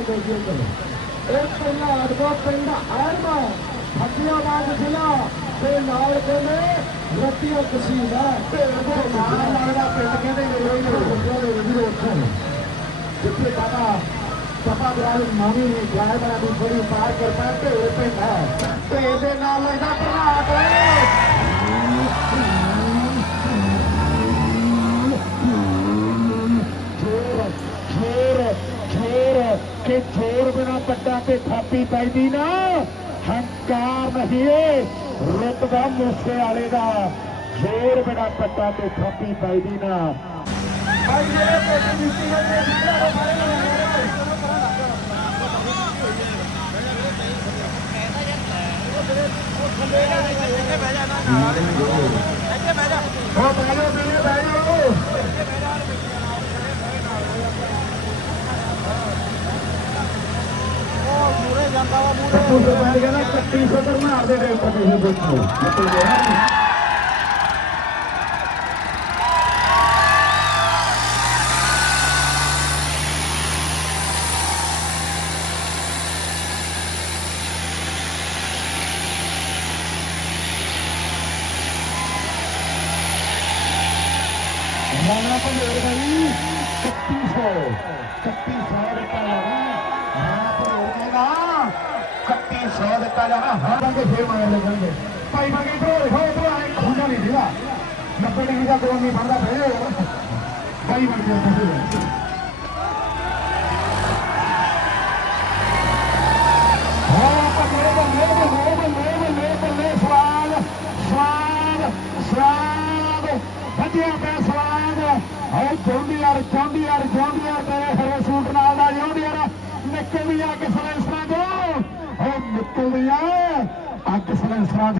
ਦੇ ਜੀ ਇੱਧਰ ਇਹ ਪਹਿਲਾ ਜ਼ਿਲ੍ਹਾ ਤੇ ਨਾਲ ਕਹਿੰਦੇ ਰਤੀਆ ਤਹਿਸੀਲ ਹੈ ਤੇ ਨਾਲ ਲੱਗਦਾ ਪਿੰਡ ਕਹਿੰਦੇ ਮੇਰੇ ਵੀਰੋ ਉੱਥੇ ਜਿੱਥੇ ਬਾਬਾ ਬਾਬਾ ਬਰਾਲ ਮਾਮੀ ਨੇ ਜਾਇ ਦੀ ਥੋੜੀ ਪਾਰ ਕਰਦਾ ਢੇਰ ਪਿੰਡ ਹੈ ਤੇ ਇਹਦੇ ਨਾਲ ਲੱਗਦਾ ਪ੍ਰਭਾਤ ਜੋਰ ਕਿ ਜੋਰ ਬਿਨਾ ਪੱਟਾਂ ਤੇ ਥਾਪੀ ਪੈਂਦੀ ਨਾ ਹੰਕਾਰ ਨਹੀਂ ਏ ਰੁਤਬਾ ਮੂਸੇ ਵਾਲੇ ਦਾ ਜੋਰ ਬਿਨਾ ਪੱਟਾਂ ਤੇ ਥਾਪੀ ਪੈਂਦੀ ਨਾ ਭਾਈ ਇਹ ਪਿੰਡ ਨੀਤੀ ਦੇ ਉਹ ਬਹਿ ਜਾਓ ਵੀਰੇ ਬਹਿ ਜਾਓ ਮੂਰੇ ਬੈਠ ਗਿਆ ਨਾ 3100 ਕਰ ਮਾਰ ਦੇ ਦੇ ਉੱਪਰ ਤੁਸੀਂ ਦੇਖੋ ਨਿਕਲ ਗਿਆ ਮਾਨਾ ਪੰਜੇਰ ਭਾਈ 3100 3100 ਦਿੱਤਾ ਜਾਣਾ ਮਾਨਾ ਖੁੰਝਾ ਨਹੀਂ ਸੀਗਾ 90 ਡਿਗਰੀ ਦਾ ਕੋਲ ਨਹੀਂ ਬਣਦਾ ਫੇਰ ਭਾਈ ਮੰਗੇ ਫੇਰ ਹਾਂ ਪਕੜੇ ਬੱਲੇ ਬੱਲੇ ਬੱਲੇ ਬੱਲੇ ਬੱਲੇ ਸਵਾਲ ਸਵਾਲ ਸਵਾਲ ਵਧੀਆ ਪਿਆ ਸਵਾਲ ਹੈ ਜੌਂਡੀ ਯਾਰ ਜੌਂਡੀ ਯਾਰ ਜੌਂਡੀ ਯਾਰ ਤੇਰੇ ਹਰੇ ਸੂਟ ਨਾਲ ਦਾ ਜੌਂਡੀ ਯਾਰ ਨਿਕਲਦੀ ਆ ਕਿਸ ਸਲੈਂਸਰਾਂ ਤੋਂ ਉਹ ਨਿਕਲਦੀ ਆ ਅੱਗ ਸਲੈਂਸਰਾਂ